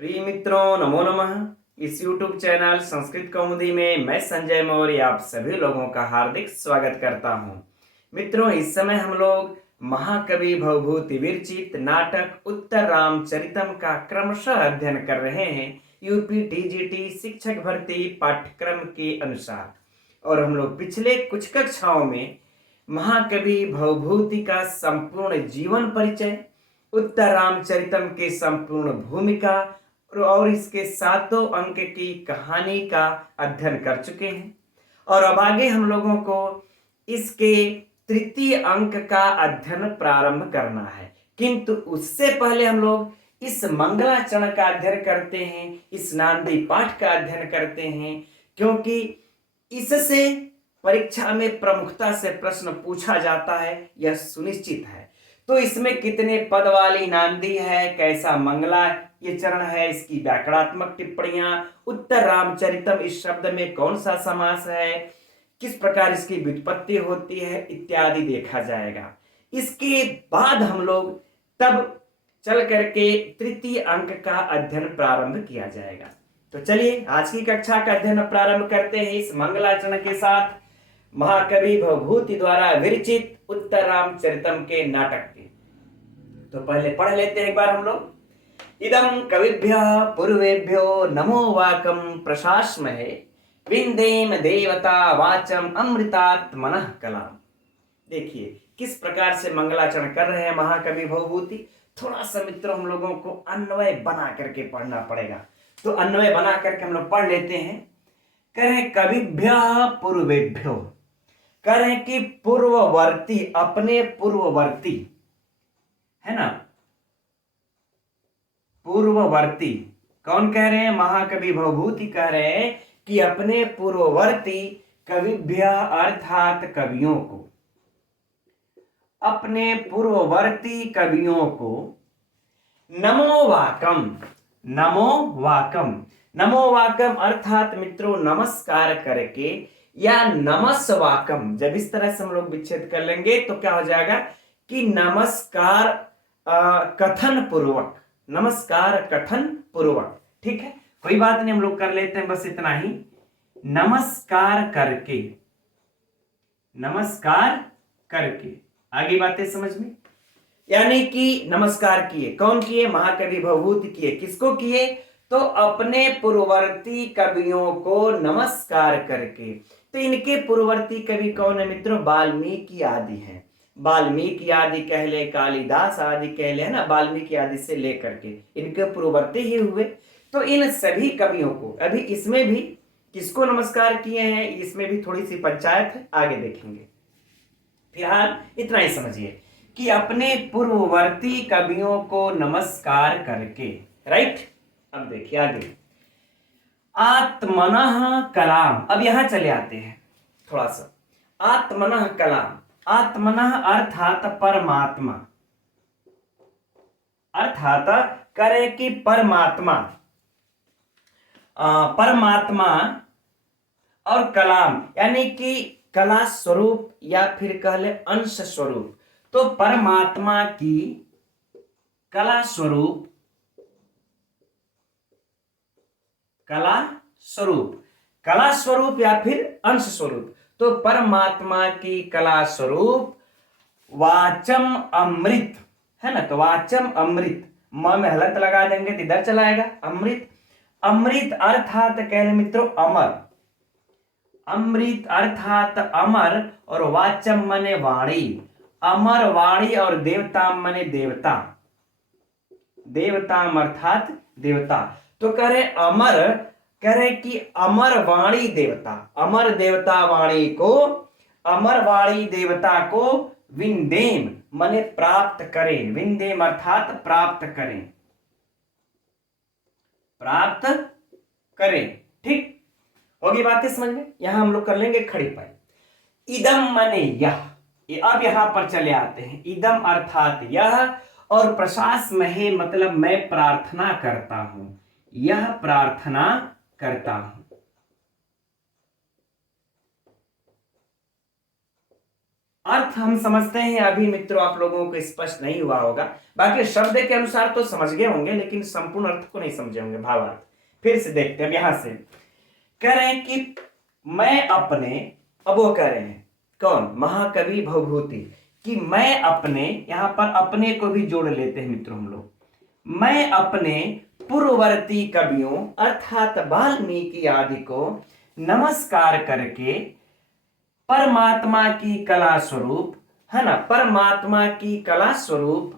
प्रिय मित्रों, नमो नमः। इस YouTube चैनल संस्कृत कौमुदी में मैं संजय मौर्य आप सभी लोगों का हार्दिक स्वागत करता हूं। मित्रों, इस समय हम लोग महाकवि भवभूति विरचित नाटक उत्तर रामचरितम का क्रमशः अध्ययन कर रहे हैं यूपी टीजीटी शिक्षक भर्ती पाठ्यक्रम के अनुसार। और हम लोग पिछले कुछ कक्षाओं में महाकवि भवभूति का संपूर्ण जीवन परिचय, उत्तर रामचरितम के संपूर्ण भूमिका और इसके 7 अंक की कहानी का अध्ययन कर चुके हैं। और अब आगे हम लोगों को इसके तृतीय अंक का अध्ययन प्रारंभ करना है, किंतु उससे पहले हम लोग इस मंगलाचरण का अध्ययन करते हैं, इस नांदी पाठ का अध्ययन करते हैं, क्योंकि इससे परीक्षा में प्रमुखता से प्रश्न पूछा जाता है, यह सुनिश्चित है। तो इसमें कितने पद वाली नांदी है, कैसा मंगला ये चरण है, इसकी व्याकरणात्मक टिप्पणियां, उत्तर रामचरितम इस शब्द में कौन सा समास है, किस प्रकार इसकी व्युत्पत्ति होती है इत्यादि देखा जाएगा। इसके बाद हम लोग तब चल करके तृतीय अंक का अध्ययन प्रारंभ किया जाएगा। तो चलिए आज की कक्षा का अध्ययन प्रारंभ करते हैं इस मंगलाचरण के साथ, महाकवि भवभूति द्वारा विरचित उत्तर रामचरितम के नाटक के। तो पहले पढ़ लेते हैं एक बार हम लोग। इदं कविभ्यः पूर्वेभ्यो नमो वाकं प्रशास्महे विंदेम देवता वाचम अमृतात् मनः कलाम। देखिए किस प्रकार से मंगलाचरण कर रहे हैं महाकवि भवभूति। थोड़ा सा मित्रों हम लोगों को अन्वय बना करके पढ़ना पड़ेगा, तो अन्वय बना करके हम लोग पढ़ लेते हैं। करें कविभ्यः पूर्वेभ्यो, करें कि पूर्ववर्ती, अपने पूर्ववर्ती है ना, पूर्ववर्ती कौन कह रहे हैं? महाकवि भवभूति कह रहे हैं कि अपने पूर्ववर्ती कविभ्यः अर्थात कवियों को, अपने पूर्ववर्ती कवियों को नमो वाकम, नमो वाकम, नमो वाकम अर्थात मित्रों नमस्कार करके या नमस्वाकम। जब इस तरह से हम लोग विच्छेद कर लेंगे तो क्या हो जाएगा कि नमस्कार कथन पूर्वक, नमस्कार कथन पूर्वक। ठीक है, कोई बात नहीं, हम लोग कर लेते हैं बस इतना ही। नमस्कार करके, नमस्कार करके, आगे बातें समझ में, यानी कि नमस्कार किए, कौन किए? महाकवि भवभूति किए। किसको किए? तो अपने पूर्ववर्ती कवियों को नमस्कार करके। तो इनके पूर्ववर्ती कवि कौन है मित्रों? वाल्मीकि आदि हैं। वाल्मीकि आदि कह ले, कालिदास आदि कह ले, है ना, वाल्मीकि आदि से लेकर के इनके पूर्ववर्ती ही हुए। तो इन सभी कवियों को, अभी इसमें भी किसको नमस्कार किए हैं, इसमें भी थोड़ी सी पंचायत है, आगे देखेंगे। फिलहाल इतना ही समझिए कि अपने पूर्ववर्ती कवियों को नमस्कार करके, राइट। अब देखिए आगे, आत्मनः कलाम। अब यहां चले आते हैं थोड़ा सा। आत्मनः कलाम, आत्मनः अर्थात परमात्मा, अर्थात करे कि परमात्मा, परमात्मा और कलाम यानी कि कला स्वरूप या फिर कह ले अंश स्वरूप। तो परमात्मा की कला स्वरूप, कला स्वरूप, कला स्वरूप या फिर अंश स्वरूप। तो परमात्मा की कला स्वरूप वाचम अमृत, है ना, तो वाचम अमृत, म में हलंत लगा देंगे तो इधर चला आएगा अमृत। अमृत अर्थात कह ले मित्रों अमर, अमृत अर्थात अमर, और वाचम मने वाणी, अमर वाणी, और देवता मने देवता, देवताम अर्थात देवता। तो करे अमर, करे कि अमर वाणी देवता, अमर देवता वाणी को, अमर वाणी देवता को विंदेम मने प्राप्त करें, विंदेम अर्थात प्राप्त करें, प्राप्त करें। ठीक होगी बातें समझ में? यहां हम लोग कर लेंगे खड़ी पाई। इदम मने यह, अब यहां पर चले आते हैं। इदम अर्थात यह, और प्रशास महे मतलब मैं प्रार्थना करता हूं, यह प्रार्थना करता हूं। अर्थ हम समझते हैं। अभी मित्रों आप लोगों को स्पष्ट नहीं हुआ होगा, बाकी शब्द के अनुसार तो समझ गए होंगे, लेकिन संपूर्ण अर्थ को नहीं समझे होंगे, भावार्थ। फिर से देखते हैं यहां से। कह रहे हैं कि मैं अपने, अब वो कह रहे हैं कौन, महाकवि भवभूति, कि मैं अपने, यहां पर अपने को भी जोड़ लेते हैं मित्रों हम लोग, मैं अपने पूर्ववर्ती कवियों अर्थात वाल्मीकि आदि को नमस्कार करके परमात्मा की कला स्वरूप, है ना, परमात्मा की कला स्वरूप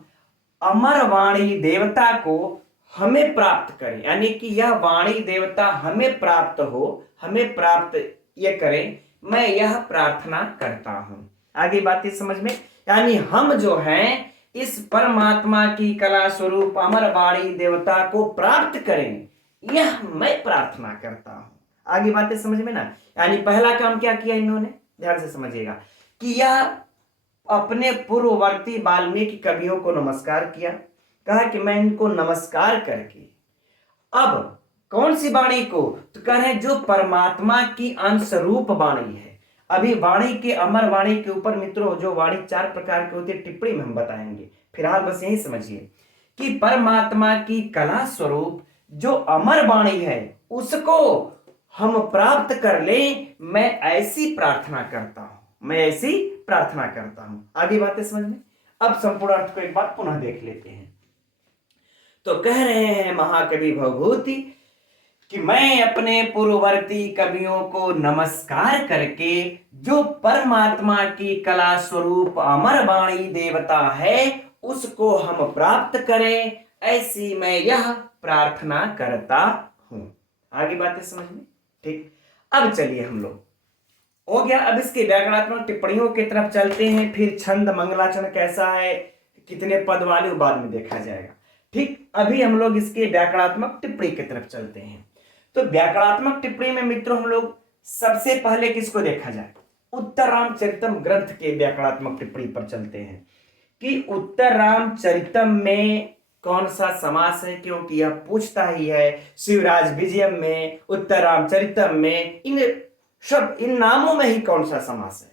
अमर वाणी देवता को हमें प्राप्त करें, यानी कि यह वाणी देवता हमें प्राप्त हो, हमें प्राप्त ये करें, मैं यह प्रार्थना करता हूं। आगे बातें समझ में, यानी हम जो हैं इस परमात्मा की कला स्वरूप अमर वाणी देवता को प्राप्त करें, यह मैं प्रार्थना करता हूं। आगे बातें समझ में ना, यानी पहला काम क्या किया इन्होंने, ध्यान से समझिएगा, कि यह अपने पूर्ववर्ती वाल्मीकि कवियों को नमस्कार किया, कहा कि मैं इनको नमस्कार करके, अब कौन सी वाणी को, तो कह रहे जो परमात्मा की अंश रूप वाणी है। अभी वाणी के, अमर वाणी के ऊपर मित्रों जो वाणी 4 प्रकार की होती है, टिप्पणी में हम बताएंगे, फिलहाल बस यही समझिए कि परमात्मा की कला स्वरूप जो अमर वाणी है उसको हम प्राप्त कर ले, मैं ऐसी प्रार्थना करता हूं, मैं ऐसी प्रार्थना करता हूं। आगे बातें समझ में। अब संपूर्ण अर्थ को एक बार पुनः देख लेते हैं। तो कह रहे हैं महाकवि भवभूति कि मैं अपने पूर्ववर्ती कवियों को नमस्कार करके जो परमात्मा की कला स्वरूप अमर वाणी देवता है उसको हम प्राप्त करें, ऐसी मैं यह प्रार्थना करता हूं। आगे बातें समझ में, ठीक। अब चलिए हम लोग हो गया, अब इसके व्याकरणात्मक टिप्पणियों की तरफ चलते हैं। फिर छंद मंगलाचरण कैसा है, कितने पद वाले, बाद में देखा जाएगा, ठीक। अभी हम लोग इसके व्याकरणात्मक टिप्पणी की तरफ चलते हैं। तो व्याकरणात्मक टिप्पणी में मित्रों हम लोग सबसे पहले किसको देखा जाए, उत्तर रामचरितम ग्रंथ के व्याकरणात्मक टिप्पणी पर चलते हैं कि उत्तर रामचरितम में कौन सा समास है, क्योंकि यह पूछता ही है शिवराज विजयम में, उत्तर रामचरितम में, इन नामों में ही कौन सा समास है,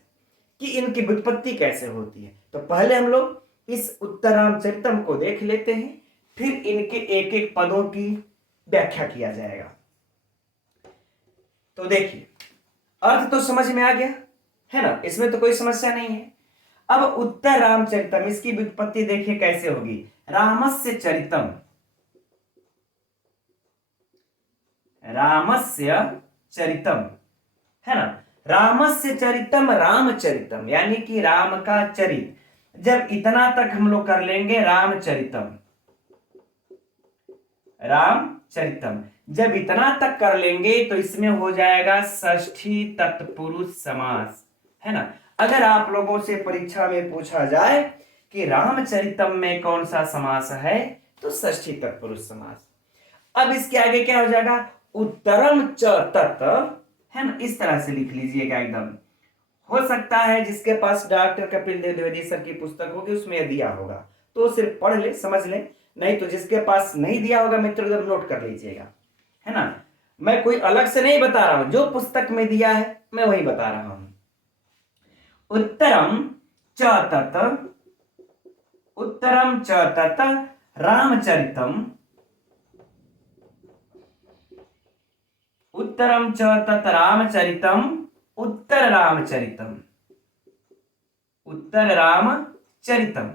कि इनकी व्युत्पत्ति कैसे होती है। तो पहले हम लोग इस उत्तर रामचरितम को देख लेते हैं, फिर इनके एक एक पदों की व्याख्या किया जाएगा। तो देखिए अर्थ तो समझ में आ गया है ना, इसमें तो कोई समस्या नहीं है। अब उत्तर रामचरितम, इसकी व्युत्पत्ति देखिए कैसे होगी, रामस्य चरितम, रामस्य चरितम, है ना, रामस्य चरितम रामचरितम, यानी कि राम का चरित। जब इतना तक हम लोग कर लेंगे, रामचरितम, रामचरितम, जब इतना तक कर लेंगे तो इसमें हो जाएगा षष्ठी तत्पुरुष समास, है ना। अगर आप लोगों से परीक्षा में पूछा जाए कि रामचरितम में कौन सा समास है, तो षष्ठी तत्पुरुष समास। अब इसके आगे क्या हो जाएगा, उत्तरम च तत्, है ना, इस तरह से लिख लीजिएगा एकदम। हो सकता है जिसके पास डॉक्टर कपिल देव द्विवेदी सर की पुस्तक होगी उसमें दिया होगा तो सिर्फ पढ़ ले, समझ ले, नहीं तो जिसके पास नहीं दिया होगा मित्रों एकदम नोट कर लीजिएगा, है ना। मैं कोई अलग से नहीं बता रहा हूं, जो पुस्तक में दिया है मैं वही बता रहा हूं। उत्तरम च तत्, उत्तरम च तत् रामचरितम, उत्तरम च तत् रामचरितम, उत्तर रामचरितम, उत्तर रामचरितम।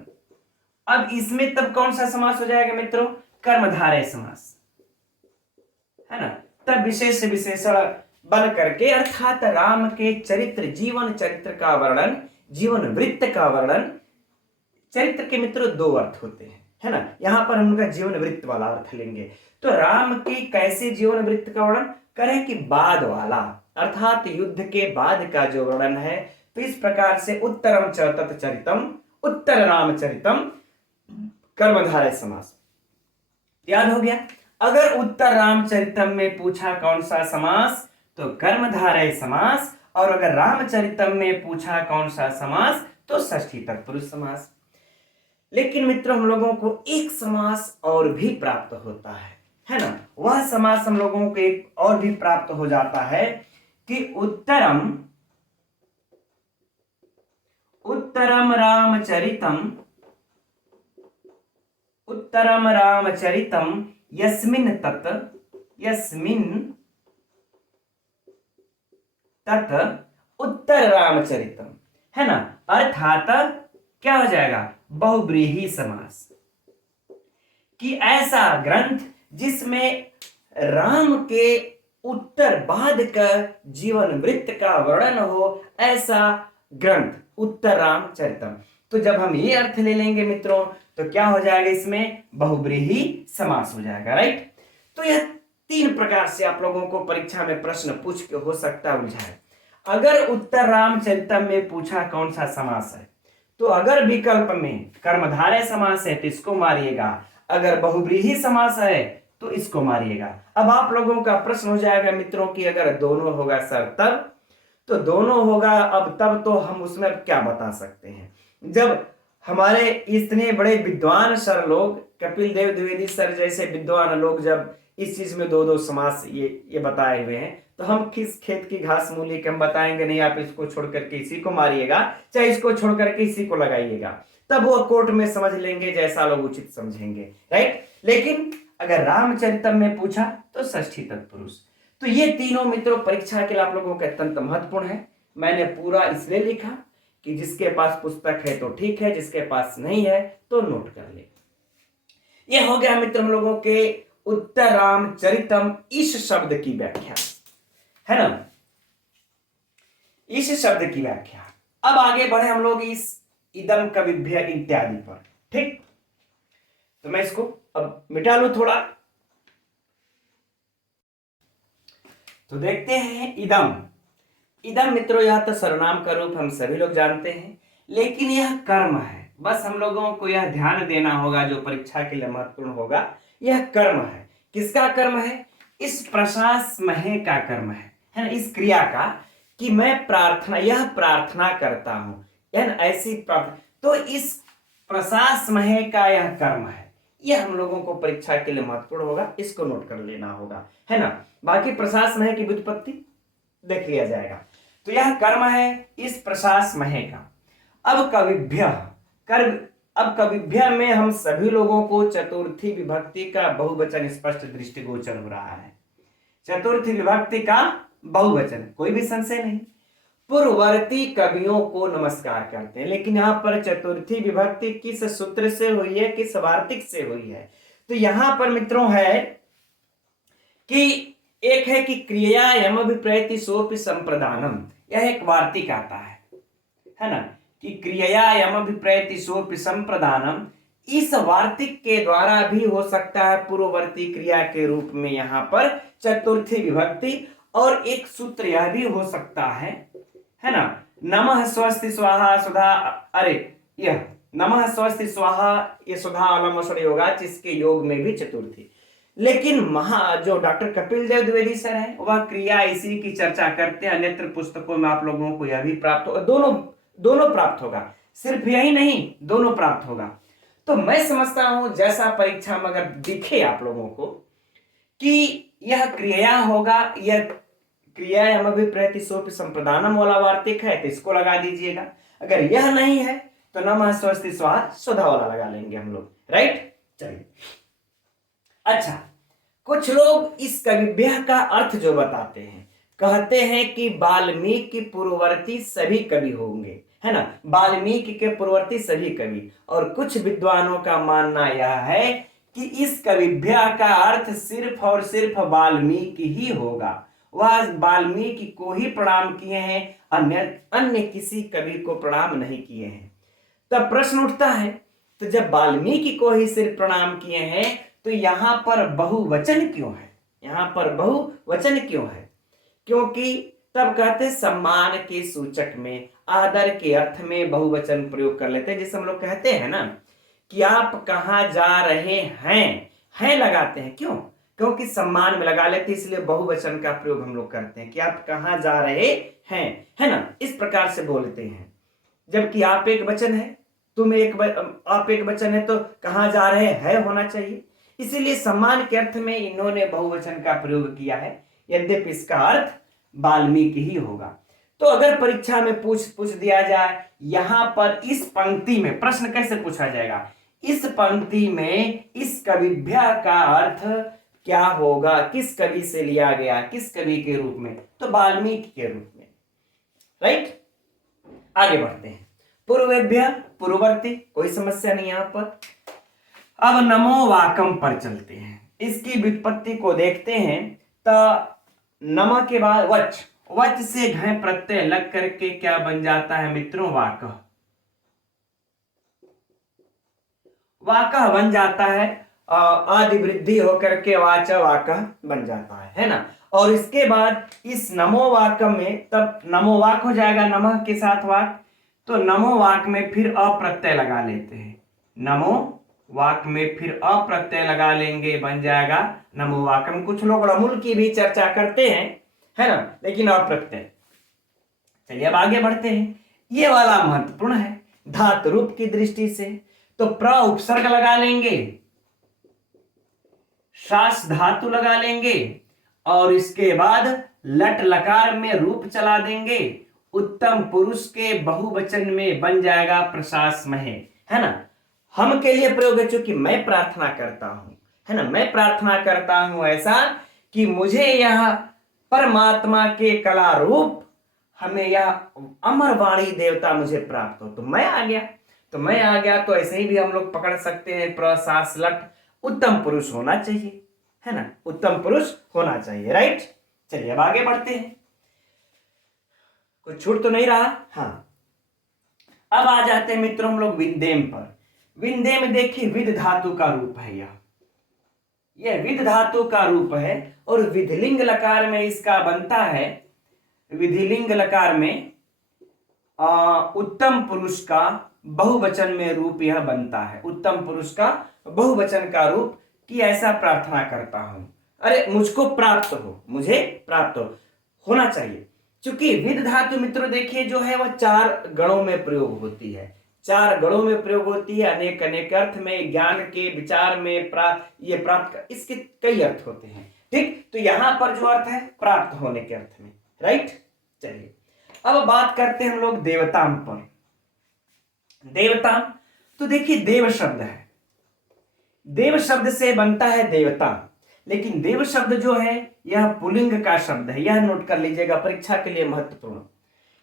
अब इसमें तब कौन सा समास हो जाएगा मित्रों, कर्मधारय समास, है ना। तब विशेष विशेषण बन करके, अर्थात राम के चरित्र, जीवन चरित्र का वर्णन, जीवन वृत्त का वर्णन। चरित्र के मित्रों 2 अर्थ होते हैं, है ना, यहां पर हम उनका जीवन वृत्त वाला अर्थ लेंगे। तो राम के कैसे जीवन वृत्त का वर्णन करें, कि बाद वाला, अर्थात युद्ध के बाद का जो वर्णन है। तो इस प्रकार से उत्तरम च तत् चरितम, उत्तर रामचरितम, कर्मधारय समास। याद हो गया। अगर उत्तर रामचरितम में पूछा कौन सा समास, तो कर्मधारय समास, और अगर रामचरितम में पूछा कौन सा समास, तो षष्ठी तत्पुरुष समास। लेकिन मित्रों हम लोगों को एक समास और भी प्राप्त होता है ना। वह समास हम लोगों को एक और भी प्राप्त हो जाता है कि उत्तरम उत्तरम रामचरितम यस्मिन तत् उत्तर रामचरितम, है ना। अर्थात क्या हो जाएगा, बहुब्रीहि समास, कि ऐसा ग्रंथ जिसमें राम के उत्तर बाद का जीवन वृत्त का वर्णन हो, ऐसा ग्रंथ उत्तर रामचरितम। तो जब हम ये अर्थ ले लेंगे मित्रों, तो क्या हो जाएगा, इसमें बहुब्रीहि समास हो जाएगा, राइट। तो यह 3 प्रकार से आप लोगों को परीक्षा में प्रश्न पूछ के हो सकता है उलझाए। अगर उत्तर रामचरितम में पूछा कौन सा समास है, तो अगर विकल्प में कर्मधारय समास है तो इसको मारिएगा, अगर बहुब्रीहि समास है तो इसको मारिएगा। अब आप लोगों का प्रश्न हो जाएगा मित्रों कि अगर दोनों होगा सर तब, तो दोनों होगा अब तब तो हम उसमें क्या बता सकते हैं। जब हमारे इतने बड़े विद्वान सर लोग, कपिल देव द्विवेदी सर जैसे विद्वान लोग जब इस चीज में 2-2 समास ये बताए हुए हैं, तो हम किस खेत की घास मूली के हम बताएंगे नहीं, आप इसको छोड़ करके इसी को मारिएगा, चाहे इसको छोड़ करके इसी को लगाइएगा, तब वो कोर्ट में समझ लेंगे जैसा लोग उचित समझेंगे, राइट। लेकिन अगर रामचरितम में पूछा तो षष्ठी तत्पुरुष। तो ये तीनों मित्रों परीक्षा के लिए आप लोगों के अत्यंत महत्वपूर्ण है। मैंने पूरा इसलिए लिखा कि जिसके पास पुस्तक है तो ठीक है, जिसके पास नहीं है तो नोट कर ले। ये हो गया मित्र हम लोगों के उत्तर रामचरितम इस शब्द की व्याख्या, है ना, इस शब्द की व्याख्या। अब आगे बढ़े हम लोग इस इदम कविभ्य इत्यादि पर, ठीक। तो मैं इसको अब मिटा लूं थोड़ा, तो देखते हैं इदम मित्रों, यह तो सर्वनाम का रूप हम सभी लोग जानते हैं, लेकिन यह कर्म है। बस हम लोगों को यह ध्यान देना होगा जो परीक्षा के लिए महत्वपूर्ण होगा, यह कर्म है। किसका कर्म है, इस प्रशास महे का कर्म है ना, इस क्रिया का, कि मैं प्रार्थना, यह प्रार्थना करता हूं, यानी ऐसी प्रार्थना, तो इस प्रशास महे का यह कर्म है। यह हम लोगों को परीक्षा के लिए महत्वपूर्ण होगा, इसको नोट कर लेना होगा, है ना। बाकी प्रशास महे की व्युत्पत्ति देख लिया जाएगा। तो यह कर्म है इस प्रशास महे का। अब कविभ्य में हम सभी लोगों को चतुर्थी विभक्ति का बहुवचन स्पष्ट दृष्टिगोचर हो रहा है। चतुर्थी विभक्ति का बहुवचन, कोई भी संशय नहीं। पूर्ववर्ती कवियों को नमस्कार करते हैं, लेकिन यहां पर चतुर्थी विभक्ति किस सूत्र से हुई है, किस वार्तिक से हुई है। तो यहां पर मित्रों है कि एक है कि क्रिया यम अभिप्रैति सोपि संप्रदानम, यह एक वार्तिक आता है ना, कि क्रिया यम अभिप्रैति सोपि संप्रदानम। इस वार्तिक के द्वारा भी हो सकता है पूर्ववर्ती क्रिया के रूप में यहां पर चतुर्थी विभक्ति, और एक सूत्र यह भी हो सकता है ना, नमः स्वस्ति स्वाहा सुधा, अरे यह नमः स्वस्ति स्वाहा ये सुधा अलम होगा, जिसके योग में भी चतुर्थी। लेकिन जो डॉक्टर कपिल देव द्विवेदी सर है, वह क्रिया इसी की चर्चा करते हैं। अन्यत्र पुस्तकों में आप लोगों को यह भी प्राप्त होगा, दोनों प्राप्त होगा, सिर्फ यही नहीं, दोनों प्राप्त होगा। तो मैं समझता हूं जैसा परीक्षा में अगर दिखे आप लोगों को कि यह क्रिया होगा, यह क्रिया यम अभिप्रैति सोपि संप्रदानम वाला वार्तिक है तो इसको लगा दीजिएगा। अगर यह नहीं है तो नमः स्वस्ति स्वाहा सुधा वाला लगा लेंगे हम लोग, राइट। चलिए, अच्छा, कुछ लोग इस कविभ्य का अर्थ जो बताते हैं, कहते हैं कि वाल्मीकि पूर्ववर्ती सभी कवि होंगे, है ना, वाल्मीकि के पूर्ववर्ती सभी कवि। और कुछ विद्वानों का मानना यह है कि इस कविभ्य का अर्थ सिर्फ और सिर्फ वाल्मीकि ही होगा, वह वाल्मीकि को ही प्रणाम किए हैं, अन्य किसी कवि को प्रणाम नहीं किए हैं। तब प्रश्न उठता है, तो जब वाल्मीकि को ही सिर्फ प्रणाम किए हैं तो यहां पर बहुवचन क्यों है, यहां पर बहुवचन क्यों है? क्योंकि तब कहते सम्मान के सूचक में, आदर के अर्थ में बहुवचन प्रयोग कर लेते हैं। जैसे हम लोग कहते हैं ना कि आप कहां जा रहे हैं लगाते हैं, क्यों? क्योंकि सम्मान में लगा लेते, इसलिए बहुवचन का प्रयोग हम लोग करते हैं कि आप कहां जा रहे हैं, है ना, इस प्रकार से बोलते हैं। जबकि आप एक वचन है, आप एक वचन है, तो कहां जा रहे हैं होना चाहिए। इसीलिए सम्मान के अर्थ में इन्होंने बहुवचन का प्रयोग किया है, यद्यपि इसका अर्थ वाल्मीकि ही होगा। तो अगर परीक्षा में पूछ दिया जाए यहां पर इस पंक्ति में प्रश्न कैसे पूछा जाएगा, इस पंक्ति में इस कविभ्या का अर्थ क्या होगा, किस कवि से लिया गया, किस कवि के रूप में, तो वाल्मीकि के रूप में। राइट, आगे बढ़ते हैं। पूर्वेभ्य पूर्ववर्ती, कोई समस्या नहीं यहां पर। अब नमो वाकम पर चलते हैं, इसकी व्युत्पत्ति को देखते हैं। तो नम के बाद वच, वच से घय प्रत्यय लग करके क्या बन जाता है मित्रों, वाकह। वाकह बन जाता है, आदि वृद्धि होकर के वाच वाकह बन जाता है ना। और इसके बाद इस नमो वाकम में तब नमो वाक हो जाएगा, नमः के साथ वाक, तो नमो वाक में फिर अप्रत्यय लगा लेते हैं, नमो वाक में फिर अप्रत्यय लगा लेंगे, बन जाएगा नमो वाकम। कुछ लोग रमुल की भी चर्चा करते हैं, है ना, लेकिन अप्रत्यय। चलिए अब आगे बढ़ते हैं, ये वाला महत्वपूर्ण है धातु रूप की दृष्टि से। तो प्र उपसर्ग लगा लेंगे, शास धातु लगा लेंगे, और इसके बाद लट लकार में रूप चला देंगे, उत्तम पुरुष के बहुवचन में बन जाएगा प्रशास महे, है ना। हम के लिए प्रयोग है, चूंकि मैं प्रार्थना करता हूं, है ना, मैं प्रार्थना करता हूं ऐसा कि मुझे यह परमात्मा के कला रूप, हमें यह अमर वाणी देवता मुझे प्राप्त हो, तो मैं आ गया, तो मैं आ गया। तो ऐसे ही भी हम लोग पकड़ सकते हैं, प्रशास लट, उत्तम पुरुष होना चाहिए, है ना, उत्तम पुरुष होना चाहिए। राइट, चलिए अब आगे बढ़ते हैं, कुछ छूट तो नहीं रहा। हाँ, अब आ जाते हैं मित्रों हम लोग विद्येम पर। विद्येम देखिए विद धातु का रूप है, यह विद धातु का रूप है, और विधिलिंग लकार में इसका बनता है, विधिलिंग लकार में उत्तम पुरुष का बहुवचन में रूप यह बनता है, उत्तम पुरुष का बहुवचन का रूप, कि ऐसा प्रार्थना करता हूं, अरे मुझको प्राप्त हो, मुझे प्राप्त होना चाहिए। क्योंकि विद धातु मित्रों देखिए जो है वह 4 गणों में प्रयोग होती है, 4 गणों में प्रयोग होती है, अनेक अनेक अर्थ में, ज्ञान के विचार में ये प्राप्त, इसके कई अर्थ होते हैं। ठीक, तो यहां पर जो अर्थ है प्राप्त होने के अर्थ में। राइट, चलिए अब बात करते हैं हम लोग देवताम पर। देवताम, तो देखिए देव शब्द है, देव शब्द से बनता है देवता, लेकिन देव शब्द जो है यह पुल्लिंग का शब्द है, यह नोट कर लीजिएगा, परीक्षा के लिए महत्वपूर्ण।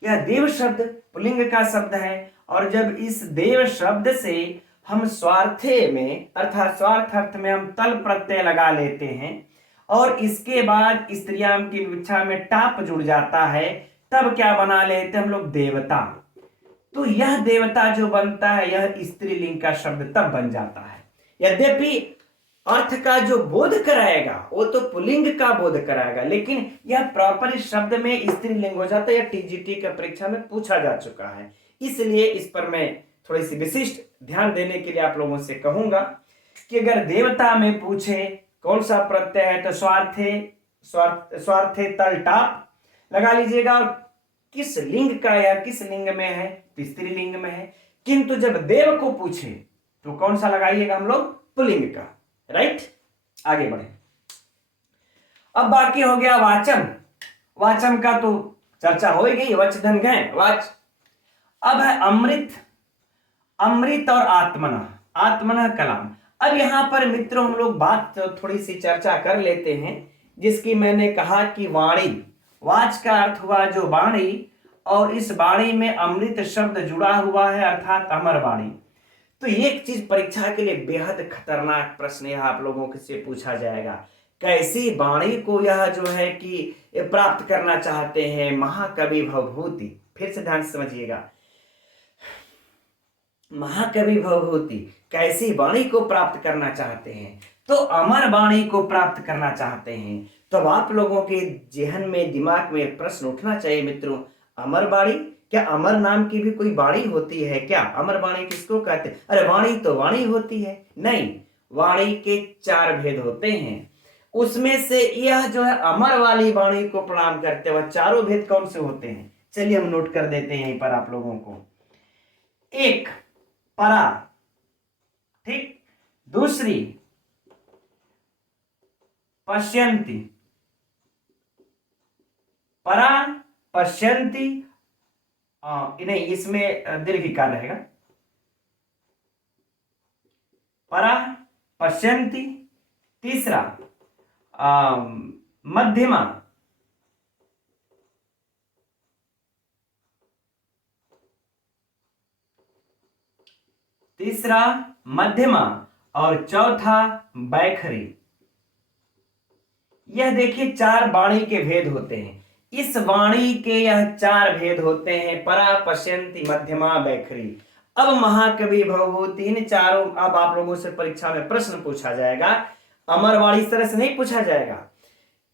यह देव शब्द पुल्लिंग का शब्द है, और जब इस देव शब्द से हम स्वार्थे में अर्थात स्वार्थ अर्थ में हम तल प्रत्यय लगा लेते हैं, और इसके बाद स्त्रियाम की विवक्षा में टाप जुड़ जाता है, तब क्या बना लेते हम लोग, देवता। तो यह देवता जो बनता है यह स्त्रीलिंग का शब्द तब बन जाता है। यद्यपि अर्थ का जो बोध कराएगा वो तो पुल्लिंग का बोध कराएगा, लेकिन यह प्रॉपर इस शब्द में स्त्रीलिंग हो जाता है। यह टीजीटी का परीक्षा में पूछा जा चुका है, इसलिए इस पर मैं थोड़ी सी विशिष्ट ध्यान देने के लिए आप लोगों से कहूंगा कि अगर देवता में पूछे कौन सा प्रत्यय है, तो स्वार्थे तल टाप लगा लीजिएगा, और किस लिंग का या किस लिंग में है, तो स्त्रीलिंग में है। किंतु जब देव को पूछे तो कौन सा लगाइएगा हम लोग, पुल्लिंग का। राइट, आगे बढ़े। अब बाकी हो गया वाचन, वाचन का तो चर्चा हो ही गई, वच धन गए वाच। अब है अमृत, अमृत और आत्मना, आत्मना कलाम। अब यहां पर मित्रों हम लोग बात थोड़ी सी चर्चा कर लेते हैं, जिसकी मैंने कहा कि वाणी, वाच का अर्थ हुआ जो वाणी, और इस वाणी में अमृत शब्द जुड़ा हुआ है अर्थात अमर वाणी। तो एक चीज परीक्षा के लिए बेहद खतरनाक प्रश्न यह आप लोगों से पूछा जाएगा, कैसी वाणी को यह जो है कि प्राप्त करना चाहते हैं महाकवि भवभूति। फिर से ध्यान से समझिएगा, महाकवि भवभूति कैसी वाणी को प्राप्त करना चाहते हैं, तो अमर वाणी को प्राप्त करना चाहते हैं। तो आप लोगों के जेहन में दिमाग में प्रश्न उठना चाहिए मित्रों, अमर वाणी, क्या अमर नाम की भी कोई वाणी होती है क्या? अमर वाणी किसको कहते हैं? अरे वाणी तो वाणी होती है, नहीं, वाणी के 4 भेद होते हैं, उसमें से यह जो है अमर वाली वाणी को प्रणाम करते हुए 4 भेद कौन से होते हैं, चलिए हम नोट कर देते हैं यहीं पर आप लोगों को। एक परा, ठीक, दूसरी पश्यंती, परा पश्यंती, नहीं, इसमें दीर्घ इकार रहेगा। परा, पश्यन्ति। तीसरा मध्यमा, तीसरा मध्यमा, और चौथा बैखरी। यह देखिए 4 वाणी के भेद होते हैं। इस वाणी के यह 4 भेद होते हैं, परा, पश्यन्ति, मध्यमा, बैखरी। अब महाकवि भवभूति इन चारों, अब आप लोगों से परीक्षा में प्रश्न पूछा जाएगा। अमर वाणी इस तरह से नहीं पूछा जाएगा,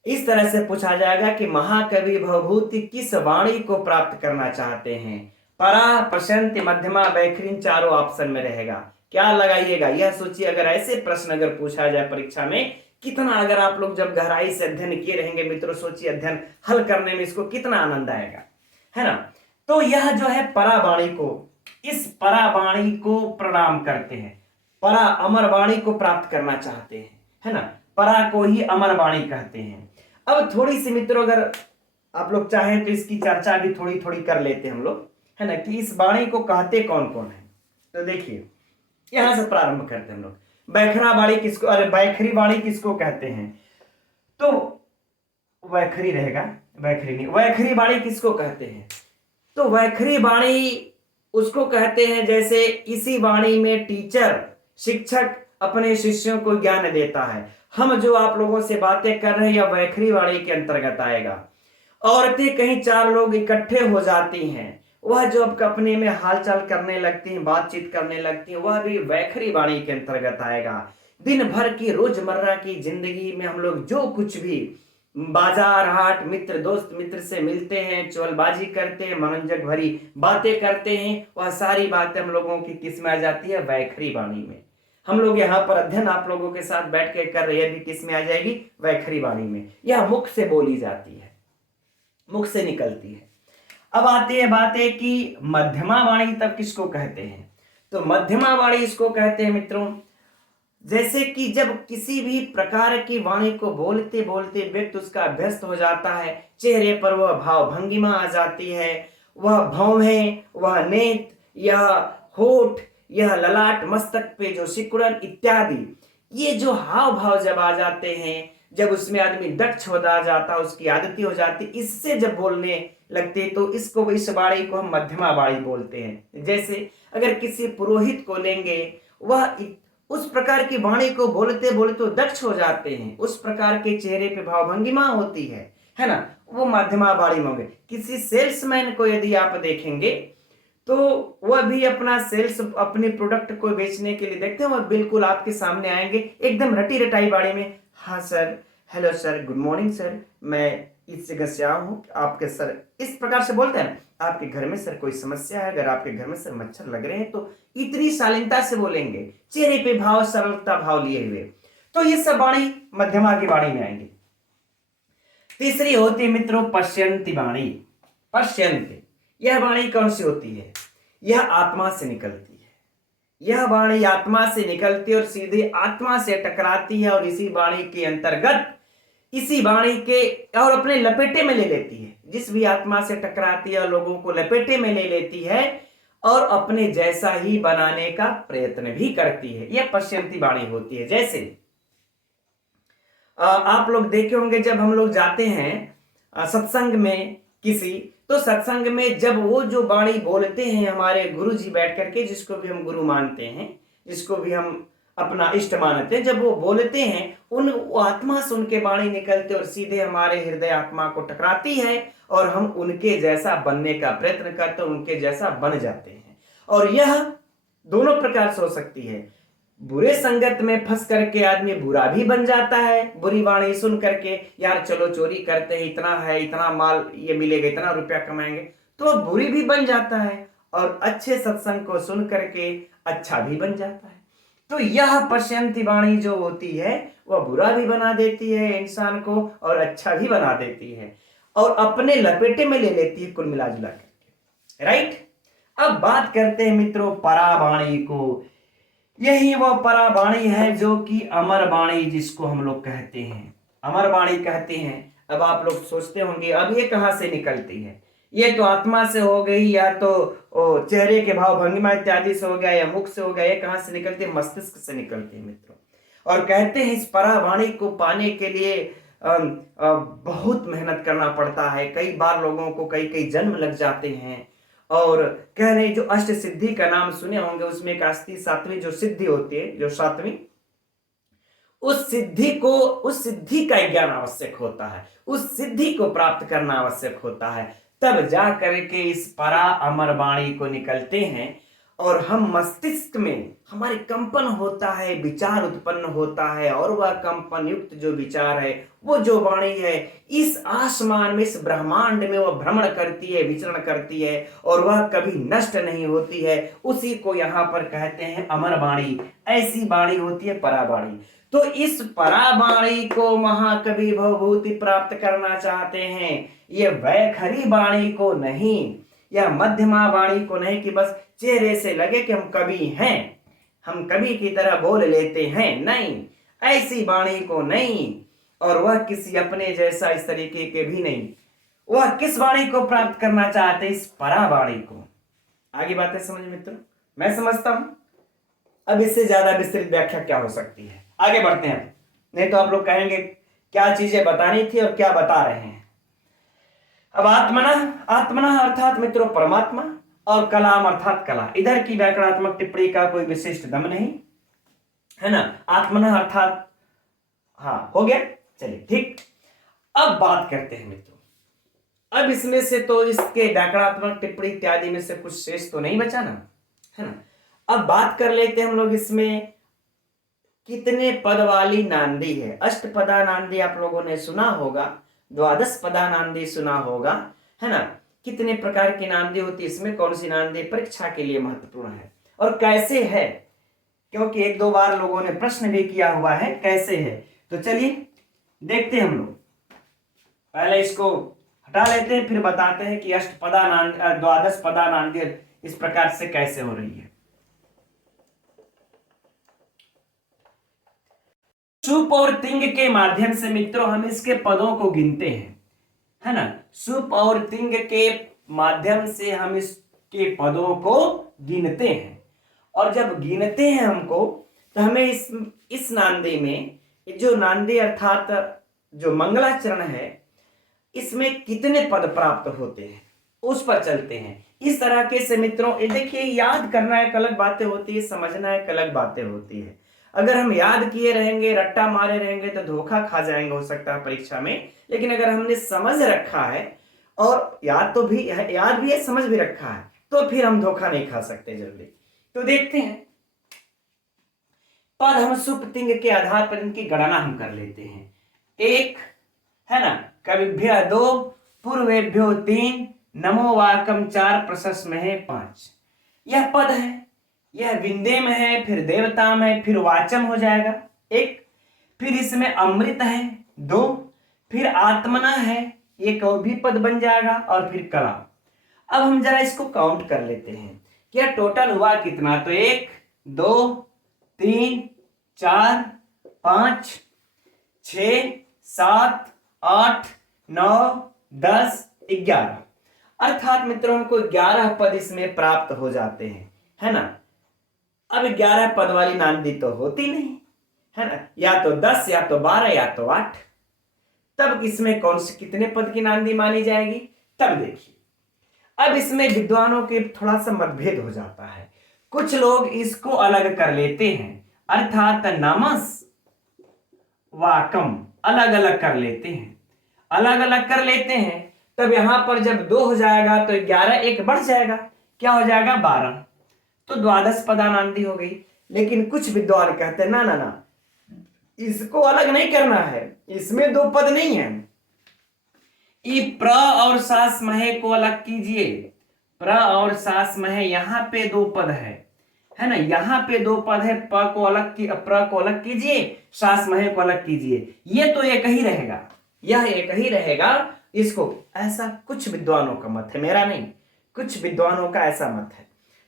इस तरह से पूछा जाएगा कि महाकवि भवभूति किस वाणी को प्राप्त करना चाहते हैं। परा, पश्यन्ति, मध्यमा, बैखरी इन चारों ऑप्शन में रहेगा। क्या लगाइएगा, यह सोचिए अगर ऐसे प्रश्न अगर पूछा जाए परीक्षा में, कितना, अगर आप लोग जब गहराई से अध्ययन किए रहेंगे मित्रों, सोचिए अध्ययन हल करने में इसको कितना आनंद आएगा, है ना। तो यह जो है परावाणी को, इस परावाणी को प्रणाम करते हैं, परा अमर वाणी को प्राप्त करना चाहते हैं, है ना। परा को ही अमर वाणी कहते हैं। अब थोड़ी सी मित्रों अगर आप लोग चाहें तो इसकी चर्चा भी थोड़ी थोड़ी कर लेते हैं हम लोग, है ना, कि इस वाणी को कहते कौन कौन है। तो देखिए यहां से प्रारंभ करते हैं हम लोग। बैखरा वाणी किसको, अरे बैखरी वाणी किसको कहते हैं, तो वैखरी रहेगा, वैखरी नहीं, वैखरी वाणी किसको कहते हैं, तो वैखरी वाणी उसको कहते हैं जैसे इसी वाणी में टीचर, शिक्षक अपने शिष्यों को ज्ञान देता है। हम जो आप लोगों से बातें कर रहे हैं यह वैखरी वाणी के अंतर्गत आएगा। औरतें कहीं 4 लोग इकट्ठे हो जाती हैं, वह जो अब अपने में हालचाल करने लगती हैं, बातचीत करने लगती हैं, वह भी वैखरी वाणी के अंतर्गत आएगा। दिन भर की रोजमर्रा की जिंदगी में हम लोग जो कुछ भी बाजार हाट, मित्र दोस्त मित्र से मिलते हैं, चुगलबाजी करते हैं, मनोरंजक भरी बातें करते हैं, वह सारी बातें हम लोगों की किस में आ जाती है, वैखरी वाणी में। हम लोग यहाँ पर अध्ययन आप लोगों के साथ बैठ के कर रहे हैं, भी किस में आ जाएगी, वैखरी वाणी में। यह मुख से बोली जाती है, मुख से निकलती है। अब आती है बात है कि मध्यमा वाणी तब किसको कहते हैं, तो मध्यमा वाणी इसको कहते हैं मित्रों, जैसे कि जब किसी भी प्रकार की वाणी को बोलते बोलते व्यक्ति उसका अभ्यस्त हो जाता है, चेहरे पर वह भाव भंगिमा आ जाती है, वह भौहें, वह नेत्र, यह होठ, यह ललाट, मस्तक पे जो सिकुड़न इत्यादि, ये जो हाव भाव जब आ जाते हैं, जब उसमें आदमी दक्ष हो जाता, उसकी आदती हो जाती, इससे जब बोलने लगते तो इसको, इस वाणी को हम मध्यमा वाणी बोलते हैं। जैसे अगर किसी पुरोहित को लेंगे, वह उस प्रकार की वाणी को बोलते बोलते तो दक्ष हो जाते हैं, उस प्रकार के चेहरे पे भाव भंगिमा होती है ना, वो मध्यमा वाणी में होंगे। किसी सेल्समैन को यदि आप देखेंगे तो वह भी अपना सेल्स, अपने प्रोडक्ट को बेचने के लिए देखते हैं, वह बिल्कुल आपके सामने आएंगे एकदम रटी रटाई वाणी में, हाँ sir, hello sir, good morning sir, मैं इस जगह से आया हूँ, आपके सर, इस प्रकार से बोलते हैं। आपके घर में सर कोई समस्या है, अगर आपके घर में सर मच्छर लग रहे हैं, तो इतनी शालीनता से बोलेंगे, चेहरे पे भाव, सरलता भाव लिए हुए। तो ये सब वाणी मध्यमा की वाणी में आएंगे। तीसरी होती है मित्रों पश्यन्ति वाणी। पश्यन्ति, यह वाणी कौन सी होती है, यह आत्मा से निकलती है। यह वाणी आत्मा से निकलती है और सीधे आत्मा से टकराती है, और इसी वाणी के अंतर्गत, इसी वाणी के, और अपने लपेटे में ले लेती है। जिस भी आत्मा से टकराती है लोगों को लपेटे में ले लेती है और अपने जैसा ही बनाने का प्रयत्न भी करती है। यह पश्यन्ति वाणी होती है। जैसे आप लोग देखे होंगे जब हम लोग जाते हैं सत्संग में किसी, तो सत्संग में जब वो जो वाणी बोलते हैं हमारे गुरु जी बैठ करके, जिसको भी हम गुरु मानते हैं, जिसको भी हम अपना इष्ट मानते हैं, जब वो बोलते हैं उन आत्मा से उनके वाणी निकलते और सीधे हमारे हृदय आत्मा को टकराती है और हम उनके जैसा बनने का प्रयत्न करते हैं, उनके जैसा बन जाते हैं। और यह दोनों प्रकार से हो सकती है। बुरे संगत में फंस करके आदमी बुरा भी बन जाता है, बुरी वाणी सुन करके, यार चलो चोरी करते हैं, इतना है, इतना माल ये मिलेगा, इतना रुपया कमाएंगे, तो बुरी भी बन जाता है। और अच्छे सत्संग को सुन करके अच्छा भी बन जाता है। तो यह पश्यन्ति वाणी जो होती है वह बुरा भी बना देती है इंसान को और अच्छा भी बना देती है, और अपने लपेटे में ले लेती है कुल मिला जुला करके, राइट। अब बात करते हैं मित्रों परावाणी को। यही वह परावाणी है जो कि अमर वाणी जिसको हम लोग कहते हैं, अमर वाणी कहते हैं। अब आप लोग सोचते होंगे अब ये कहां से निकलती है, ये तो आत्मा से हो गई, या तो चेहरे के भाव भंगिमा इत्यादि से हो गया, या मुख से हो गया। ये कहां से निकलती है? मस्तिष्क से निकलती है मित्रों। और कहते हैं इस परावाणी को पाने के लिए बहुत मेहनत करना पड़ता है। कई बार लोगों को कई कई जन्म लग जाते हैं। और कह रहे जो अष्ट सिद्धि का नाम सुने होंगे, उसमें एक सातवीं जो सिद्धि होती है, जो सातवीं, उस सिद्धि का ज्ञान आवश्यक होता है, उस सिद्धि को प्राप्त करना आवश्यक होता है। तब जा करके इस परा अमर वाणी को निकलते हैं। और हम मस्तिष्क में हमारे कंपन होता है, विचार उत्पन्न होता है, और वह कंपन युक्त जो विचार है, वो जो वाणी है, इस आसमान में, इस ब्रह्मांड में वह भ्रमण करती है, विचरण करती है, और वह कभी नष्ट नहीं होती है। उसी को यहाँ पर कहते हैं अमर वाणी। ऐसी वाणी होती है परावाणी। तो इस परावाणी को महाकवि भवभूति प्राप्त करना चाहते हैं। ये वैखरी वाणी को नहीं, या मध्यमा वाणी को नहीं कि बस चेहरे से लगे कि हम कवि हैं, हम कवि की तरह बोल लेते हैं, नहीं, ऐसी वाणी को नहीं। और वह किसी अपने जैसा इस तरीके के भी नहीं। वह किस वाणी को प्राप्त करना चाहते? इस परावाणी को। आगे बातें समझ मित्रों? मैं समझता हूं अब इससे ज्यादा विस्तृत व्याख्या क्या हो सकती है। आगे बढ़ते हैं, नहीं तो आप लोग कहेंगे क्या चीजें बतानी थी और क्या बता रहे हैं। अब आत्मना, आत्मना अर्थात मित्रों परमात्मा, और कलाम अर्थात कला। इधर की व्याकरणात्मक टिप्पणी का कोई विशिष्ट दम नहीं है ना। आत्मना अर्थात, हाँ हो गया, चलिए ठीक। अब बात करते हैं मित्रों, अब इसमें से तो इसके व्याकरणात्मक टिप्पणी इत्यादि में से कुछ शेष तो नहीं बचा ना, है ना। अब बात कर लेते हैं हम लोग इसमें कितने पद वाली नांदी है। अष्टपदा नांदी आप लोगों ने सुना होगा, द्वादश पदा नांदी सुना होगा, है ना। कितने प्रकार की नांदी होती है, इसमें कौन सी नांदी परीक्षा के लिए महत्वपूर्ण है और कैसे है, क्योंकि एक दो बार लोगों ने प्रश्न भी किया हुआ है कैसे है। तो चलिए देखते हैं हम लोग, पहले इसको हटा लेते हैं, फिर बताते हैं कि अष्टपदा द्वादश पदा नांदी इस प्रकार से कैसे हो रही है। सुप और तिंग के माध्यम से मित्रों हम इसके पदों को गिनते हैं, है ना। सुप और तिंग के माध्यम से हम इसके पदों को गिनते हैं। और जब गिनते हैं हमको, तो हमें इस नांदी में, जो नांदी अर्थात जो मंगलाचरण है, इसमें कितने पद प्राप्त होते हैं उस पर चलते हैं। इस तरह के से मित्रों ये देखिए, याद करना एक अलग बातें होती है, समझना एक अलग बातें होती है। अगर हम याद किए रहेंगे, रट्टा मारे रहेंगे, तो धोखा खा जाएंगे हो सकता है परीक्षा में। लेकिन अगर हमने समझ रखा है, और याद भी है, समझ भी रखा है, तो फिर हम धोखा नहीं खा सकते जल्दी। तो देखते हैं, पद हम सुप तिंग के आधार पर इनकी गणना हम कर लेते हैं। एक, है ना, कविभ्य 2, पूर्वेभ्यो 3, नमो वाकम 4, प्रशस्महे 5। यह पद है, यह विंदे में है, फिर देवता में, फिर वाचम हो जाएगा 1, फिर इसमें अमृत है 2, फिर आत्मना है, एक और भी पद बन जाएगा, और फिर कला। अब हम जरा इसको काउंट कर लेते हैं, क्या टोटल हुआ कितना। तो 1 2 3 4 5 6 7 8 9 10 11, अर्थात मित्रों हमको 11 पद इसमें प्राप्त हो जाते हैं, है ना। अब 11 पद वाली नांदी तो होती नहीं, है ना, या तो 10 या तो 12 या तो 8। तब इसमें कौन से कितने पद की नांदी मानी जाएगी, तब देखिए। अब इसमें विद्वानों के थोड़ा सा मतभेद हो जाता है। कुछ लोग इसको अलग कर लेते हैं, अर्थात नमस वाकम अलग अलग कर लेते हैं, अलग अलग कर लेते हैं। तब यहां पर जब 2 हो जाएगा तो 11 एक बढ़ जाएगा, क्या हो जाएगा 12, तो द्वादश पदा नांदी हो गई। लेकिन कुछ विद्वान कहते हैं ना ना ना, इसको अलग नहीं करना है, इसमें 2 पद नहीं है, ये प्र और सास महे को अलग कीजिए। प्र और सास महे, यहां पे 2 पद है ना, यहां पे 2 पद है, प को अलग की, प्र को अलग कीजिए, सास महे को अलग कीजिए। ये तो एक ही रहेगा, यह एक ही रहेगा। इसको ऐसा कुछ विद्वानों का मत है, मेरा नहीं, कुछ विद्वानों का ऐसा मत है।